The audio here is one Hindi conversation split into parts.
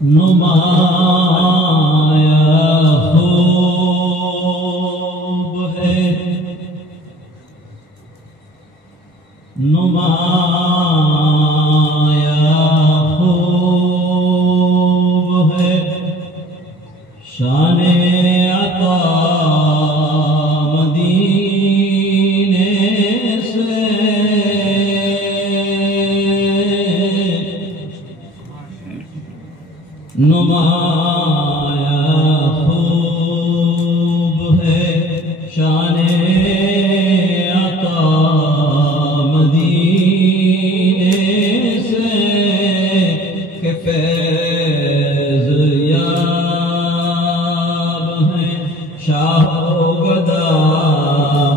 नुमाया खूब है, नुमाया खूब है, शाने अता मदीने से। नुमाया खूब है, शाने अता मदीने से, के फैज़ याब है शाहो गदा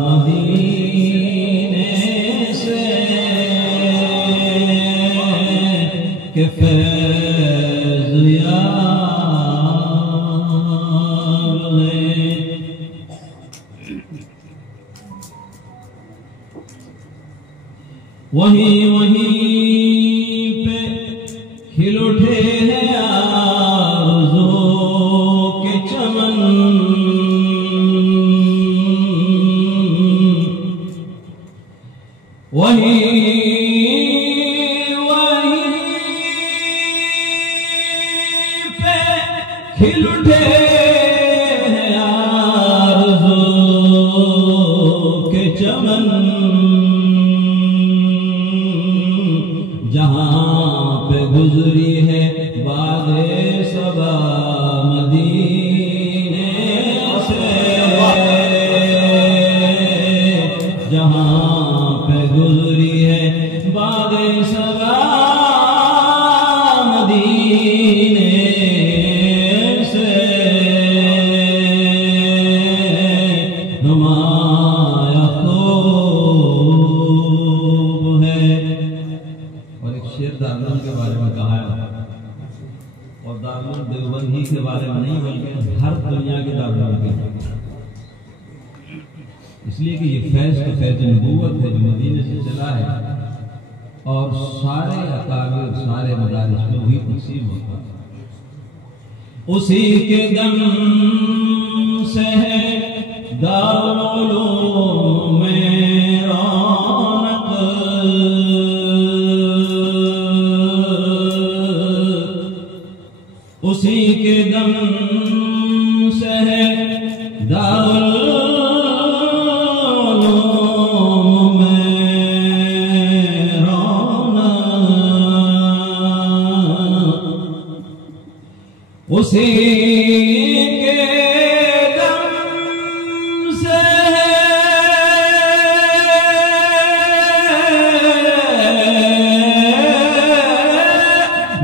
मदीने से, के फैज़ याब है। वहीं वहीं पे खिल उठे हैं आरज़ू के चमन, वहीं पे खिल उठे हैं आरज़ू के चमन, जहाँ पे गुजरी है बादे सबा मदीने से, जहाँ पे गुजरी है बादे सबा मदीने से। नुमाया खूब है। और एक शेर दारुल के बारे में कहा है, और दारुल देवबंद ही के बारे में नहीं बल्कि हर दुनिया के दारुल के, इसलिए कि ये फैज़ का फैज़ नबूवत है जो मदीने से चला है, और सारे अकाबिर सारे मदारिस में वही तक़सीम होता है। उसी के दम से है दारुल उलूम में रौनक, उसी के दम से है दारुल उलूम में रौनक, उसी के दम से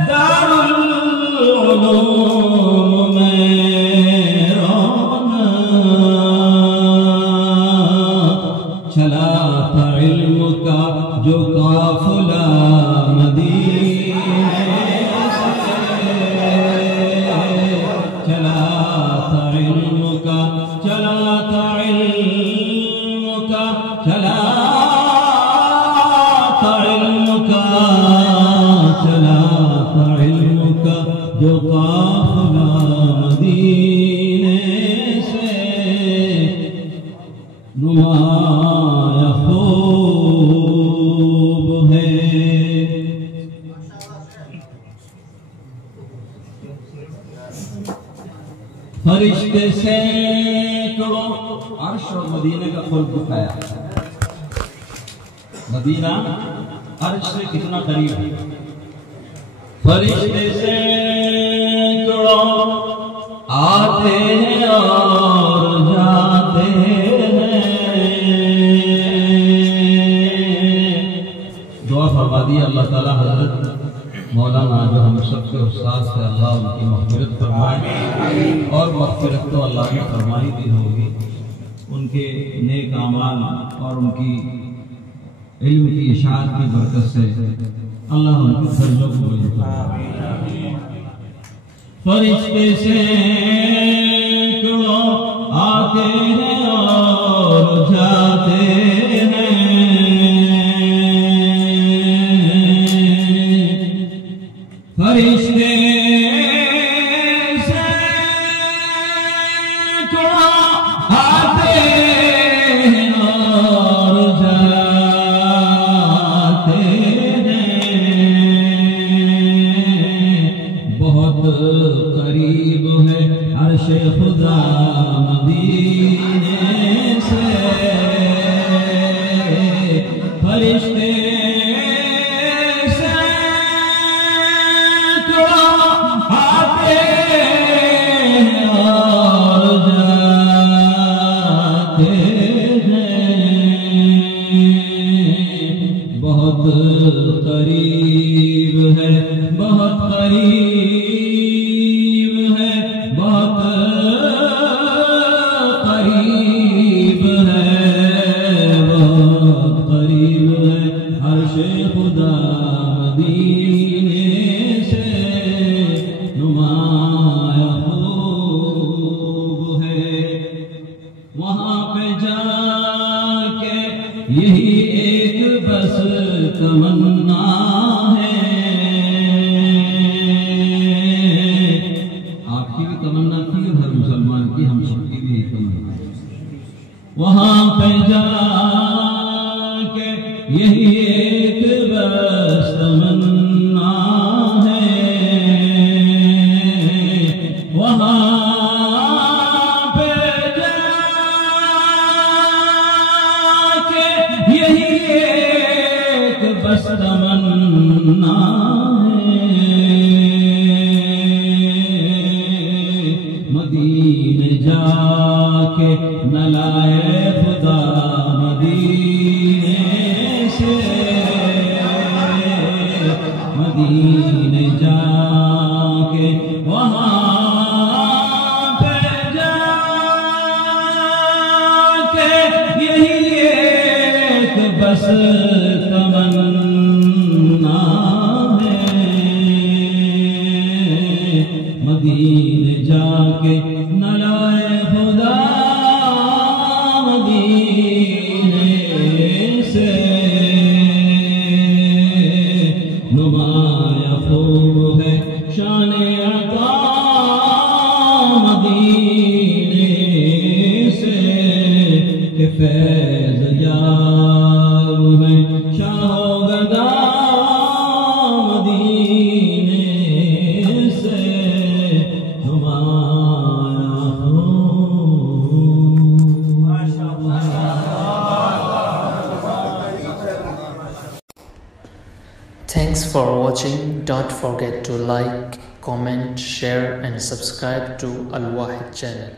दारुल उलूम में रौनक, चला था इल्म का जो काफिला मदीने से, चला था इल्म का, चला था इल्म का, चला था इल्म का, चला था इल्म का जो काफिला मदीने से। नुमाया खूब है। फरिश्ते सैकड़ों अर्श और मदीने का खुल्क दिखाया। मदीना अर्श से कितना करीब है। फरिश्ते सैकड़ों आते हैं और जाते हैं। दुआ फरमा दी अल्लाह ताला हज़रत मौलाना जो हम सबके उस्ताद से, अल्लाह उनकी मग़फ़िरत फरमाए, और मग़फ़िरत तो अल्लाह ने फरमाई दी होगी। उनके नेक आमाल और उनकी इल्म की इशाअत की बरकत से अल्लाह उनके दर्जों को बुलंद फरमाए। फरिश्ते सैकड़ों आते हैं और जाते हैं। फरिश्ते बहुत करीब है अर्श खुदा मदीने से, फरिश्ते करीब है, बहुत करीब है, बहुत करीब है, बहुत करीब है अर्शे खुदा मदीने से, नुमाया खूब है। वहाँ पे जाके यही एक बस तमन्ना है, आपकी भी तमन्ना थी हर मुसलमान की, हम सबकी भी तमन्ना। वहां पे जाके यही एक बस तमन्ना है, वहां पे जाके यही बस तमन्ना है, मदीने जाके न लाए खुदा मदीने से, मदीने जाके वहाँ पे जाके यही एक बस तमन्ना है, मदीने जाके न लाए खुदा मदीने से, नुमाया खूब है शाने अता मदीने से, कि फैज़ यार है शाहो गदा मदीने से, हमारा हो। Thanks for watching. Don't forget to like, comment, share and subscribe to Al Wahid channel.